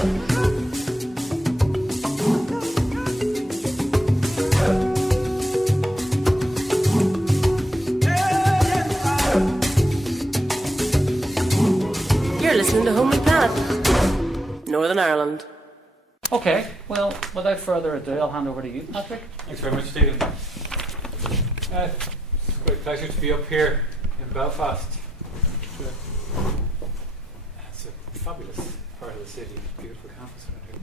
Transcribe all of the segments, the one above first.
You're listening to Homely Planet, Northern Ireland. Okay, well, without further ado, I'll hand over to you, Patrick. Thanks very much, Stephen. It's a great pleasure to be up here in Belfast. It's a fabulous part of the city, beautiful campus around here.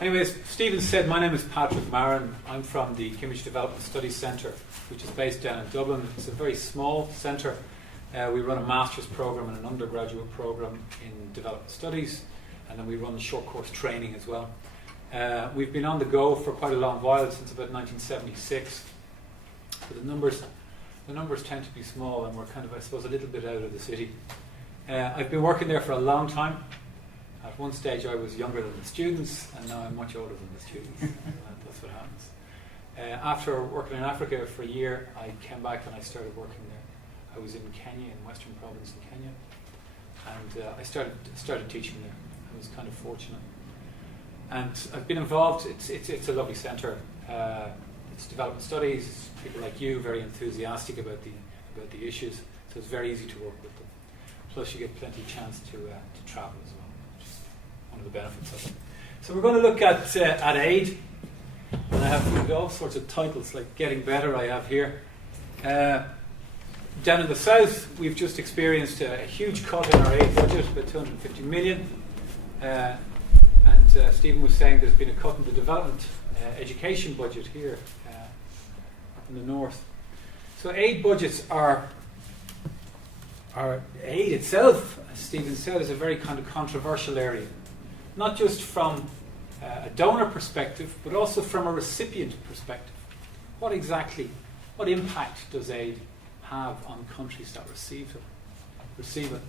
Anyways, Stephen said, my name is Patrick Marin. I'm from the Kimmage Development Studies Centre, which is based down in Dublin. It's a very small centre. We run a master's programme and an undergraduate programme in development studies, and then we run short course training as well. We've been on the go for quite a long while, since about 1976. But the numbers tend to be small, and we're kind of, I suppose, a little bit out of the city. I've been working there for a long time. At one stage I was younger than the students, and now I'm much older than the students. That's what happens. After working in Africa for a year, I came back and I started working there. I was in Kenya, in Western Province in Kenya, and I started teaching there. I was kind of fortunate. And I've been involved. It's a lovely centre. It's development studies. People like you, very enthusiastic about the issues. So it's very easy to work with them. Plus, you get plenty of chance to travel as well, which is one of the benefits of it. So we're going to look at aid, and I have all sorts of titles like "Getting Better." I have here. Down in the south, we've just experienced a huge cut in our aid budget, about 250 million. And Stephen was saying there's been a cut in the development education budget here in the north. So aid budgets are aid itself, as Stephen said, is a very kind of controversial area. Not just from a donor perspective, but also from a recipient perspective. What impact does aid have on countries that receive it?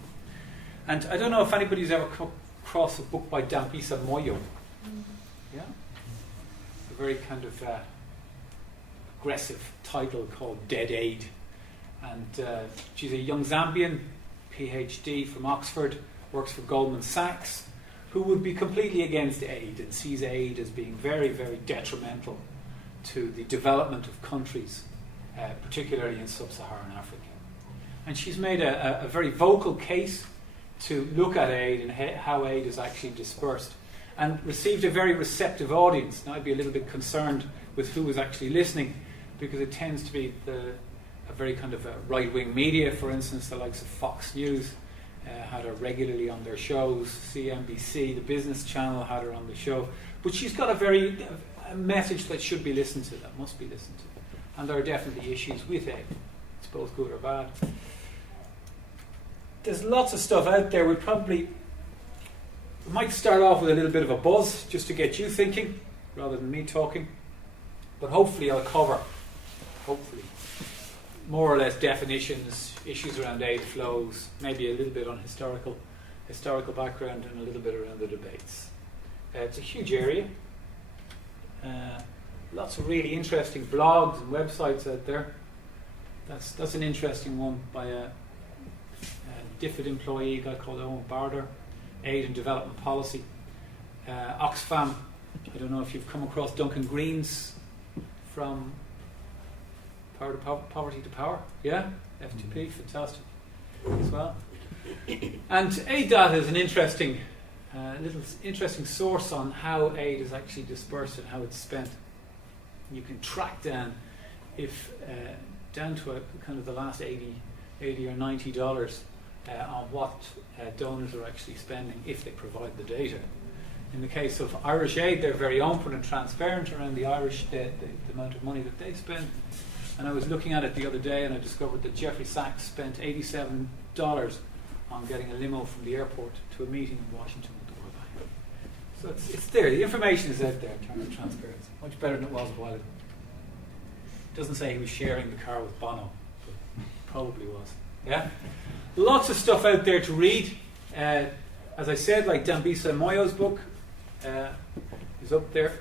And I don't know if anybody's ever come across a book by Dambisa Moyo. Yeah? A very kind of aggressive title called Dead Aid. And she's a young Zambian, PhD from Oxford, works for Goldman Sachs, who would be completely against aid and sees aid as being very, very detrimental to the development of countries, particularly in sub-Saharan Africa. And she's made a very vocal case to look at aid and how aid is actually dispersed, and received a very receptive audience. Now, I'd be a little bit concerned with who was actually listening, because it tends to be a very kind of a right-wing media, for instance, the likes of Fox News had her regularly on their shows, CNBC, the Business Channel had her on the show. But she's got a message that should be listened to, that must be listened to. And there are definitely issues with aid. It's both good or bad. There's lots of stuff out there. We might start off with a little bit of a buzz, just to get you thinking, rather than me talking. But hopefully I'll cover, more or less definitions, issues around aid flows, maybe a little bit on historical background, and a little bit around the debates. It's a huge area. Lots of really interesting blogs and websites out there. That's an interesting one by a DFID employee, a guy called Owen Barder, Aid and Development Policy. Oxfam, I don't know if you've come across Duncan Green's From Poverty to Power. Yeah? F2P, fantastic as well. And aid data is an interesting source on how aid is actually dispersed and how it's spent. You can track down down to a kind of the last $80 or $90 on what donors are actually spending if they provide the data. In the case of Irish Aid, they're very open and transparent around the amount of money that they spend. And I was looking at it the other day, and I discovered that Jeffrey Sachs spent $87 on getting a limo from the airport to a meeting in Washington with the World Bank. So it's there. The information is out there in terms of transparency. Much better than it was a while ago. It doesn't say he was sharing the car with Bono, but probably was. Yeah? Lots of stuff out there to read. As I said, like Dambisa Moyo's book is up there.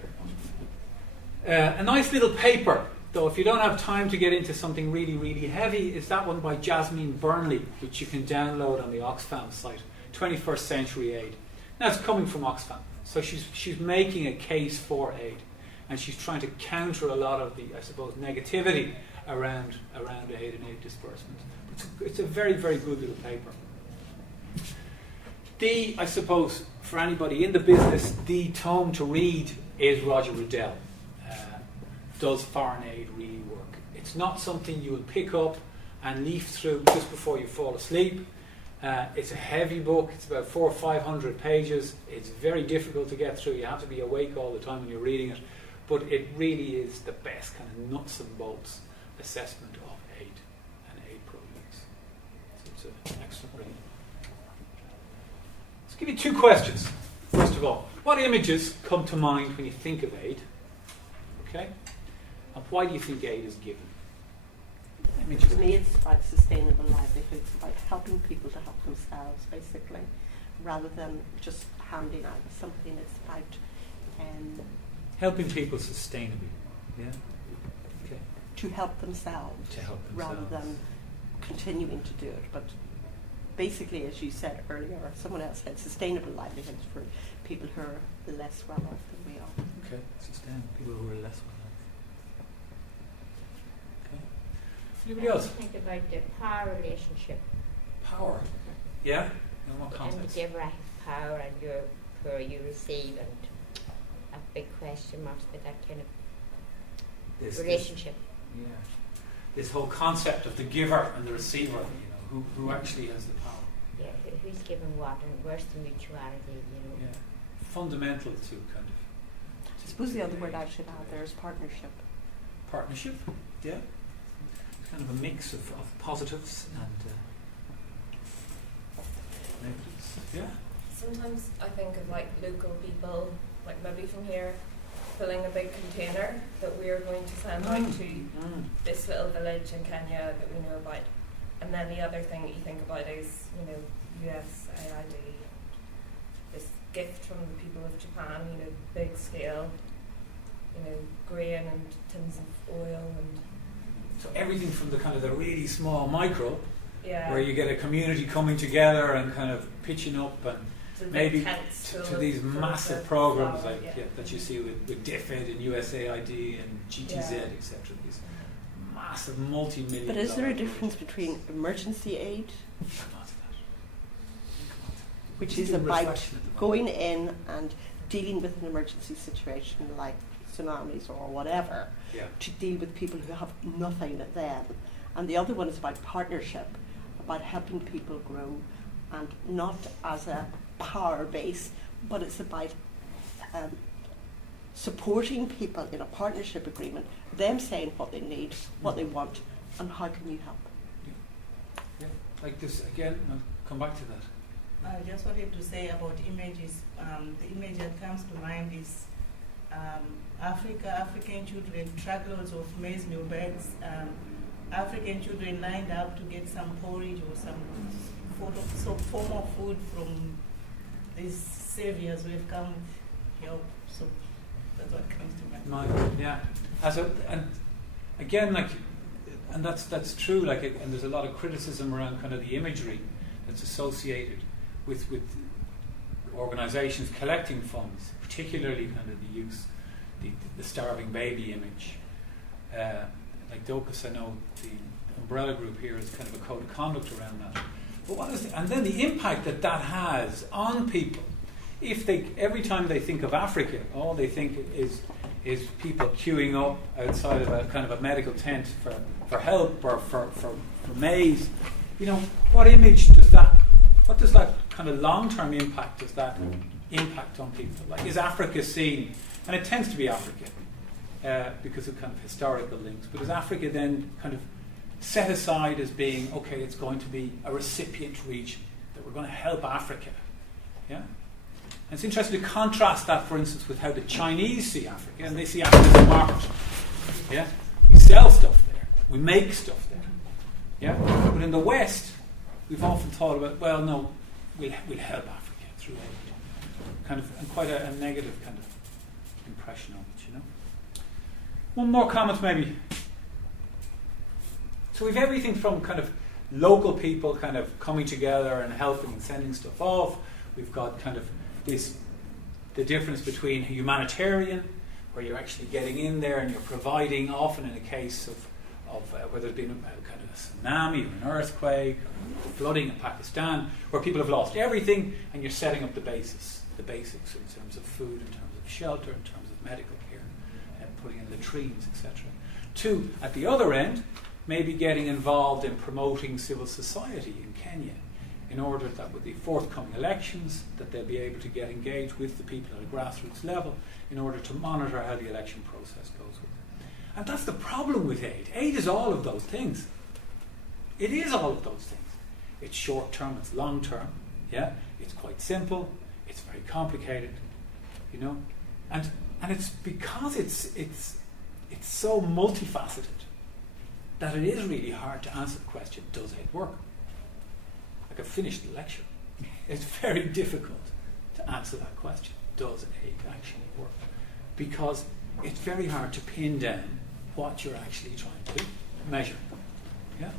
A nice little paper, though, if you don't have time to get into something really, really heavy, is that one by Jasmine Burnley, which you can download on the Oxfam site, 21st Century Aid. Now, it's coming from Oxfam. So she's making a case for aid, and she's trying to counter a lot of the, I suppose, negativity around aid and aid disbursement. It's a very, very good little paper. I suppose, for anybody in the business, the tome to read is Roger Riddell. Does foreign aid really work? It's not something you will pick up and leaf through just before you fall asleep. It's a heavy book. It's about 400 or 500 pages. It's very difficult to get through. You have to be awake all the time when you're reading it. But it really is the best kind of nuts and bolts assessment of aid and aid programs. So it's an excellent read. Let's give you two questions. First of all, what images come to mind when you think of aid? Okay? And why do you think aid is given? Images. To me, it's about sustainable livelihood. It's about helping people to help themselves, basically, rather than just handing out something. It's about helping people sustainably. Yeah. Okay. to help themselves, To help rather themselves. than continuing to do it. But basically, as you said earlier, or someone else said, sustainable livelihoods for people who are less well off than we are. Okay. Sustain people who are less well off. Okay. Anybody else? Think about the power relationship. Power. Yeah. In what And context? the giver has power and you're poor, you receive, and a big question marks with that kind of This- relationship. Yeah. This whole concept of the giver and the receiver. You know, who actually has the power? Yeah, who's giving what, and where's the mutuality, you know? Yeah. Fundamental to kind of. I suppose the other word I should add there is partnership. Partnership. Yeah. It's kind of a mix of positives and negatives. Yeah. Sometimes I think of like local people, like maybe from here, filling a big container that we are going to send out to this little village in Kenya that we know about. And then the other thing that you think about is, you know, USAID, this gift from the people of Japan, you know, big scale, you know, grain and tins of oil and So everything from the kind of the really small micro, yeah, where you get a community coming together and kind of pitching up, and to the maybe big tents to full these of- full of massive the programs flour, like yeah. that you see with DFID and USAID and GTZ, Yeah. etc. These massive multi-million. But is there a dollar difference between emergency aid, programs. Come on to that. which Just is do a about reflection at the moment. going in and dealing with an emergency situation like tsunamis or whatever, Yeah. to deal with people who have nothing then. And the other one is about partnership, about helping people grow, and not as a power base, but it's about supporting people in a partnership agreement, them saying what they need, what they want, and how can you help. Yeah. Like this again. I'll come back to that. I just wanted to say about images. The image that comes to mind is African children, truckloads of maize meal bags, African children lined up to get some porridge or some form of food from these saviors who have come help. So that's what comes to mind. Yeah, and again, like, and that's true. Like, and there's a lot of criticism around kind of the imagery that's associated with organisations collecting funds, particularly kind of the starving baby image. Like DOCUS, I know the umbrella group here is kind of a code of conduct around that. But what is and then the impact that has on people? If they every time they think of Africa, all they think is people queuing up outside of a kind of a medical tent for help or for maize. You know, what image does that? What does that kind of long-term impact does that impact on people? Like, is Africa seen, and it tends to be Africa because of kind of historical links, but is Africa then kind of set aside as being, okay, it's going to be a recipient region, that we're going to help Africa? Yeah? And it's interesting to contrast that, for instance, with how the Chinese see Africa, and they see Africa as a market. Yeah? We sell stuff there. We make stuff there. Yeah? But in the West, we've often thought about, well, no, we'll help Africa through aid. Kind of, and quite a negative kind of impression of it, you know. One more comment, maybe. So we've everything from kind of local people kind of coming together and helping and sending stuff off. We've got kind of this the difference between humanitarian, where you're actually getting in there and you're providing, often in a case of where there's been a kind of a tsunami or an earthquake or flooding in Pakistan, where people have lost everything, and you're setting up the basics in terms of food, in terms of shelter, in terms of medical care, and putting in latrines, etc. 2, at the other end, maybe getting involved in promoting civil society in Kenya, in order that with the forthcoming elections, that they'll be able to get engaged with the people at a grassroots level, in order to monitor how the election process goes with it. And that's the problem with aid. Aid is all of those things. It is all of those things. It's short term, it's long term, yeah? It's quite simple, it's very complicated, you know? And it's because it's so multifaceted that it is really hard to answer the question, does aid work? Like, I've finished the lecture. It's very difficult to answer that question. Does aid actually work? Because it's very hard to pin down what you're actually trying to measure. Yeah?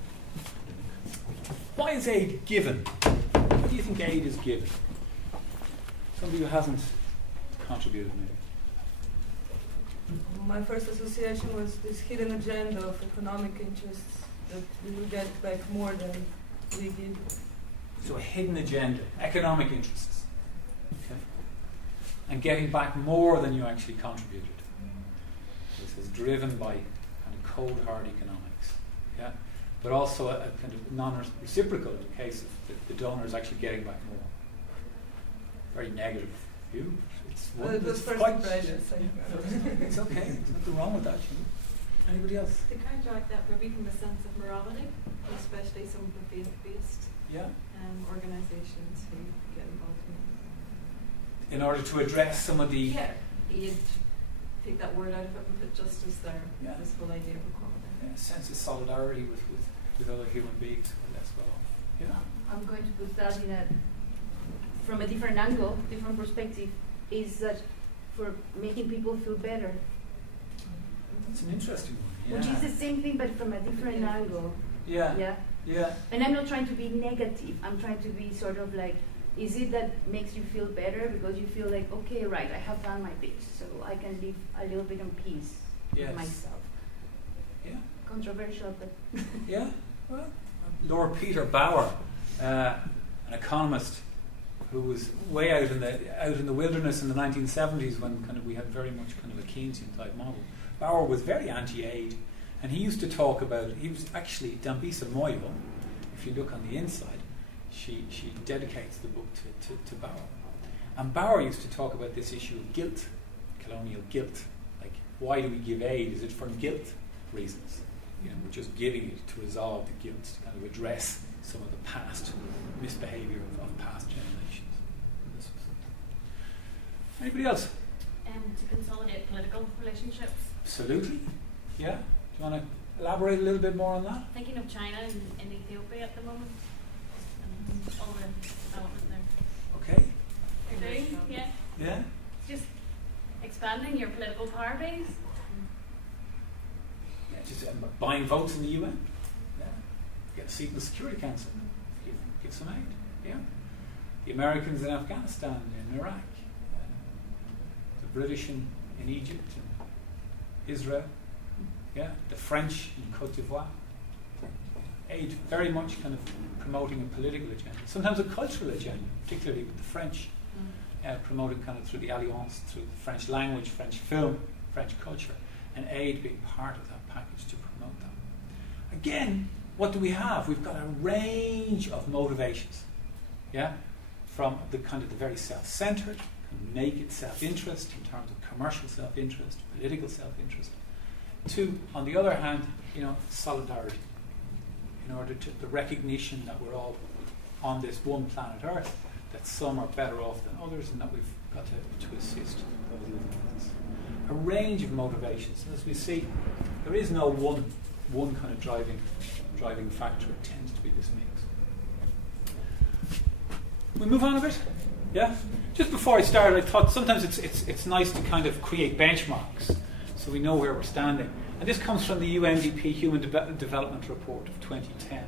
Why is aid given? Why do you think aid is given? Somebody who hasn't contributed, maybe. My first association was this hidden agenda of economic interests, that we will get back more than we give. So a hidden agenda, economic interests. Okay? And getting back more than you actually contributed. This is driven by kind of cold hard economics. Yeah? But also a kind of non-reciprocal in the case of the donors actually getting back more. Very negative view. It's one It was that's first quite- impression. It's okay. There's nothing wrong with that. You know? Anybody else? To counteract that, maybe from a sense of morality, especially some of the faith-based Yeah. organisations who get involved in In order to address some of the aid, take that word out of it and put justice there, Yeah. this whole idea of equality. sense of solidarity with other human beings as well. Yeah. I'm going to put that from a different angle, different perspective, is that for making people feel better, That's an interesting one. which Yeah. is the same thing but from a different angle. Yeah. Yeah. Yeah. And I'm not trying to be negative. I'm trying to be sort of like, is it that makes you feel better because you feel like, okay, right, I have done my bit, so I can live a little bit in peace Yes. with myself. Yeah. Controversial, but Yeah. Well, Lord Peter Bauer, an economist who was way out in the wilderness in the 1970s when kind of we had very much kind of a Keynesian type model. Bauer was very anti-aid, and he used to talk about. He was actually Dambisa Moyo. If you look on the inside, she dedicates the book to Bauer, and Bauer used to talk about this issue of guilt, colonial guilt. Like, why do we give aid? Is it for guilt reasons? You know, we're just giving it to resolve the guilt, to kind of address some of the past misbehaviour of past generations. This was something. Anybody else? To consolidate political relationships. Absolutely. Yeah. Do you want to elaborate a little bit more on that? Thinking of China and Ethiopia at the moment, and all the development there. Okay. You're doing, yeah. Yeah. It's just expanding your political power base. Yeah, just buying votes in the UN. Yeah. Get a seat in the Security Council. Give some aid. Yeah. The Americans in Afghanistan, in Iraq, the British in Egypt, and Israel. Yeah. The French in Cote d'Ivoire. Aid very much kind of promoting a political agenda, sometimes a cultural agenda, particularly with the French, promoting kind of through the Alliance, through the French language, French film, French culture, and aid being part of that package to promote that. Again, what do we have? We've got a range of motivations, yeah, from the kind of the very self-centered, naked self-interest in terms of commercial self-interest, political self-interest, to, on the other hand, you know, solidarity. In order to the recognition that we're all on this one planet Earth, that some are better off than others, and that we've got to assist those living with us. A range of motivations. And as we see, there is no one kind of driving factor. It tends to be this mix. We move on a bit? Yeah? Just before I start, I thought sometimes it's nice to kind of create benchmarks so we know where we're standing. And this comes from the UNDP Human Development Report of 2010.